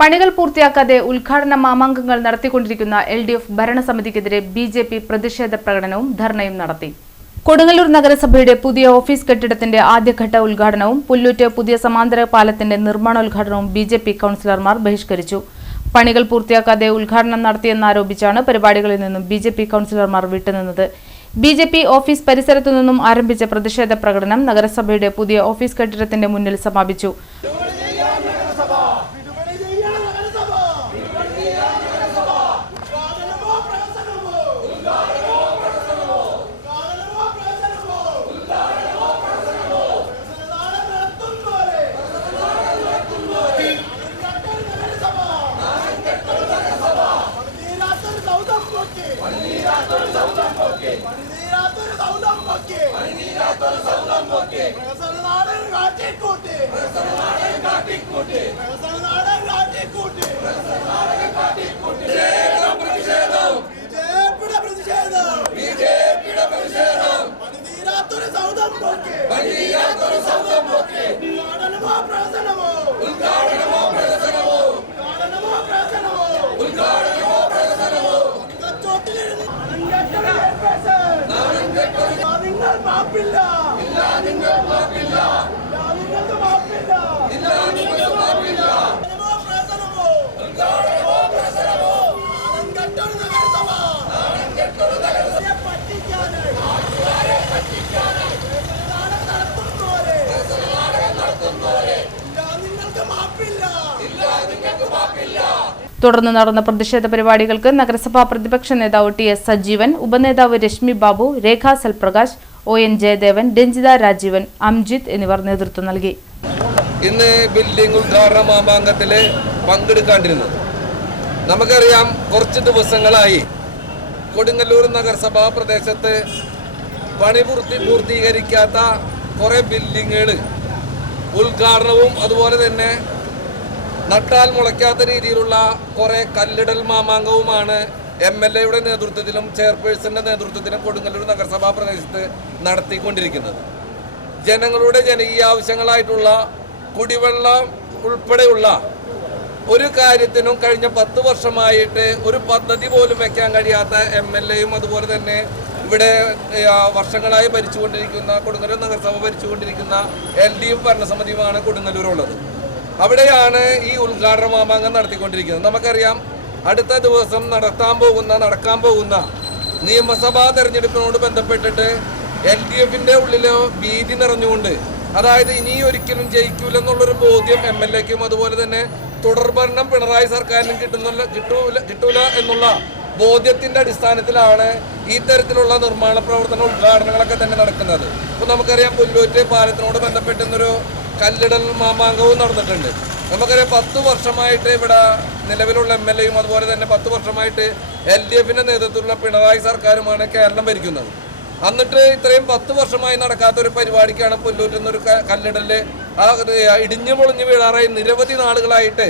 പണികൾ പൂർത്തിയാക്കാതെ ഉദ്ഘാടന മാമാങ്കങ്ങൾ നടത്തിക്കൊണ്ടിരിക്കുന്ന LDF ഭരണസമിതിക്കെതിരെ BJP പ്രതിഷേധ പ്രകടനവും ധർണയും നടത്തി. കൊടുങ്ങല്ലൂർ നഗരസഭയുടെ പുതിയ ഓഫീസ് കെട്ടിടത്തിന്റെ ആദ്യഘട്ട ഉദ്ഘാടനവും പുല്ലൂറ്റ് പുതിയ സമാന്തര പാലത്തിന്റെ നിർമ്മാണോദ്ഘാടനവും BJP കൗൺസിലർമാർ ബഹിഷ്കരിച്ചു. പണികൾ പൂർത്തിയാക്കാതെ ഉദ്ഘാടനം നടത്തിയെന്നാരോപിച്ചാണ് പരിപാടികളിൽ നിന്നും BJP കൗൺസിലർമാർ വിട്ടുനിന്നത്. BJP ഓഫീസ് പരിസരത്തു നിന്നും ആരംഭിച്ച പ്രതിഷേധ പ്രകടനം നഗരസഭയുടെ പുതിയ ഓഫീസ് കെട്ടിടത്തിന്റെ മുന്നിൽ സമാപിച്ചു. തുടർന്ന് നടന്ന പ്രതിഷേധ പരിപാടികൾക്ക് നഗരസഭാ പ്രതിപക്ഷ നേതാവ് TS Sajeevan, ഉപനേതാവ് Rashmi Babu, Rekha സെൽപ്രകാശ്, ON Jayadevan, Ranjitha Rajeevan, Amjith എന്നിവർ നേതൃത്വം നൽകി. ഇന്ന് ബിൽഡിംഗ് ഉദ്ഘാടന മാമാങ്കത്തിൽ പങ്കെടുക്കാണ്ടിരുന്നു. നമുക്കറിയാം, കുറച്ച് ദിവസങ്ങളായി കൊടുങ്ങല്ലൂർ നഗരസഭാ പ്രദേശത്ത് പണി പൂർത്തീകരിക്കാത്ത കുറേ ബിൽഡിങ്ങുകൾ ഉദ്ഘാടനവും അതുപോലെ തന്നെ നട്ടാൽ മുളയ്ക്കാത്ത രീതിയിലുള്ള കുറേ കല്ലിടൽ മാമാങ്കവുമാണ് MLAയുടെ നേതൃത്വത്തിലും ചെയർപേഴ്സന്റെ നേതൃത്വത്തിലും കൊടുങ്ങല്ലൂർ നഗരസഭാ പ്രദേശത്ത് നടത്തിക്കൊണ്ടിരിക്കുന്നത്. ജനങ്ങളുടെ ജനകീയ ആവശ്യങ്ങളായിട്ടുള്ള കുടിവെള്ളം ഉൾപ്പെടെയുള്ള ഒരു കാര്യത്തിനും കഴിഞ്ഞ 10 വർഷമായിട്ട് ഒരു പദ്ധതി പോലും വയ്ക്കാൻ കഴിയാത്ത MLAയും അതുപോലെ തന്നെ ഇവിടെ വർഷങ്ങളായി ഭരിച്ചുകൊണ്ടിരിക്കുന്ന കൊടുങ്ങല്ലൂർ നഗരസഭ ഭരിച്ചുകൊണ്ടിരിക്കുന്ന LDF ഭരണസമിതിയുമാണ് കൊടുങ്ങല്ലൂരുള്ളത്. അവിടെയാണ് ഈ ഉദ്ഘാടന മാമാങ്കം നടത്തിക്കൊണ്ടിരിക്കുന്നത്. നമുക്കറിയാം, അടുത്ത ദിവസം നടക്കാൻ പോകുന്ന നിയമസഭാ തെരഞ്ഞെടുപ്പിനോട് ബന്ധപ്പെട്ടിട്ട് LDFന്റെ ഉള്ളിൽ ഭീതി നിറഞ്ഞുകൊണ്ട്, അതായത് ഇനി ഒരിക്കലും ജയിക്കൂലെന്നുള്ളൊരു ബോധ്യം MLAക്കും അതുപോലെ തന്നെ തുടർഭരണം പിണറായി സർക്കാരിനും കിട്ടൂല എന്നുള്ള ബോധ്യത്തിന്റെ അടിസ്ഥാനത്തിലാണ് ഈ തരത്തിലുള്ള നിർമ്മാണ പ്രവർത്തന ഉദ്ഘാടനങ്ങളൊക്കെ തന്നെ നടക്കുന്നത്. ഇപ്പോൾ നമുക്കറിയാം, പുല്ലൂറ്റ് പാലത്തിനോട് ബന്ധപ്പെട്ടൊരു കല്ലിടൽ മാമാങ്കവും നടന്നിട്ടുണ്ട്. നമുക്കറിയാം, 10 വർഷമായിട്ട് ഇവിടെ നിലവിലുള്ള MLAയും അതുപോലെ തന്നെ 10 വർഷമായിട്ട് LDFന്റെ നേതൃത്വത്തിലുള്ള പിണറായി സർക്കാരുമാണ് കേരളം ഭരിക്കുന്നത്. എന്നിട്ട് ഇത്രയും 10 വർഷമായി നടക്കാത്തൊരു പരിപാടിക്കാണ് പുല്ലൂറ്റിൽ നിന്നൊരു കല്ലിടല് ഇടിഞ്ഞു പൊളിഞ്ഞു വീഴാറായി നിരവധി നാളുകളായിട്ട്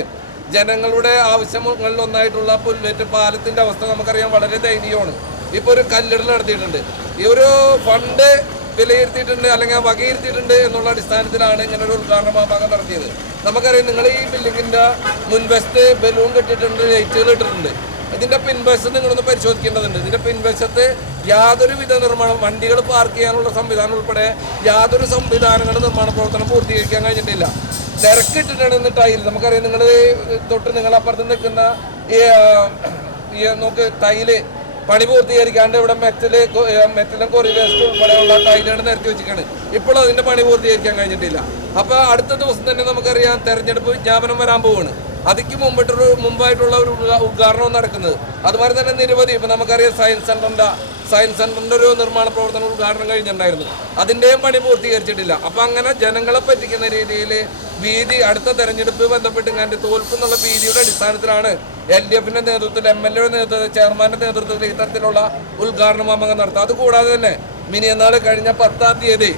ജനങ്ങളുടെ ആവശ്യങ്ങളിൽ ഒന്നായിട്ടുള്ള പുല്ലൂറ്റ് പാലത്തിന്റെ അവസ്ഥ നമുക്കറിയാം, വളരെ ദയനീയമാണ്. ഇപ്പോൾ ഒരു കല്ലിടൽ നടത്തിയിട്ടുണ്ട്. ഈ ഒരു ഫണ്ട് വിലയിരുത്തിയിട്ടുണ്ട് അല്ലെങ്കിൽ വകയിരുത്തിയിട്ടുണ്ട് എന്നുള്ള അടിസ്ഥാനത്തിലാണ് ഇങ്ങനെ ഒരു ഉദ്ഘാടന മാമാങ്കം നടത്തിയത്. നമുക്കറിയാം, നിങ്ങൾ ഈ ബിൽഡിങ്ങിന്റെ മുൻവശത്ത് ബലൂൺ കെട്ടിയിട്ടുണ്ട്, ലൈറ്റുകൾ ഇട്ടിട്ടുണ്ട്. ഇതിന്റെ പിൻവശത്ത് നിങ്ങളൊന്ന് പരിശോധിക്കേണ്ടതുണ്ട്. ഇതിന്റെ പിൻവശത്ത് യാതൊരുവിധ നിർമ്മാണം, വണ്ടികൾ പാർക്ക് ചെയ്യാനുള്ള സംവിധാനം ഉൾപ്പെടെ യാതൊരു സംവിധാനങ്ങളുടെ നിർമ്മാണ പ്രവർത്തനം പൂർത്തീകരിക്കാൻ കഴിഞ്ഞിട്ടില്ല. തിരക്കിട്ടിട്ടാണ് ടൈൽ. നമുക്കറിയാം, നിങ്ങൾ അപ്പുറത്ത് നിൽക്കുന്ന ഈ നോക്ക് ടൈല് പണി പൂർത്തീകരിക്കാണ്ട് ഇവിടെ മെറ്റലും കൊറി വേസ്റ്റ് ഉൾപ്പെടെയുള്ള ടൈലുകൾ നിരത്തി വെച്ചിട്ടാണ്. ഇപ്പോഴും അതിന്റെ പണി പൂർത്തീകരിക്കാൻ കഴിഞ്ഞിട്ടില്ല. അപ്പൊ അടുത്ത ദിവസം തന്നെ നമുക്കറിയാം, തെരഞ്ഞെടുപ്പ് വിജ്ഞാപനം വരാൻ പോവാണ്. അതിക്ക് മുമ്പായിട്ടുള്ള ഒരു ഉദ്ഘാടനവും നടക്കുന്നത്. അതുപോലെ തന്നെ നിരവധി, ഇപ്പൊ നമുക്കറിയാം, സയൻസ് സെന്ററിന്റെ ഒരു നിർമ്മാണ പ്രവർത്തന ഉദ്ഘാടനം കഴിഞ്ഞിട്ടുണ്ടായിരുന്നു. അതിന്റെയും പണി പൂർത്തീകരിച്ചിട്ടില്ല. അപ്പൊ അങ്ങനെ ജനങ്ങളെ പറ്റിക്കുന്ന രീതിയിൽ ഭീതി, അടുത്ത തെരഞ്ഞെടുപ്പ് ബന്ധപ്പെട്ട് കണ്ട് തോൽക്കുന്നുള്ള ഭീതിയുടെ അടിസ്ഥാനത്തിലാണ് LDFന്റെ നേതൃത്വത്തിൽ, MLAയുടെ നേതൃത്വത്തിൽ, ചെയർമാന്റെ നേതൃത്വത്തിൽ ഇത്തരത്തിലുള്ള ഉദ്ഘാടന മാമാങ്കം നടത്തുക. അതുകൂടാതെ തന്നെ മിനിയന്നാൾ കഴിഞ്ഞ 10-ാം തീയതി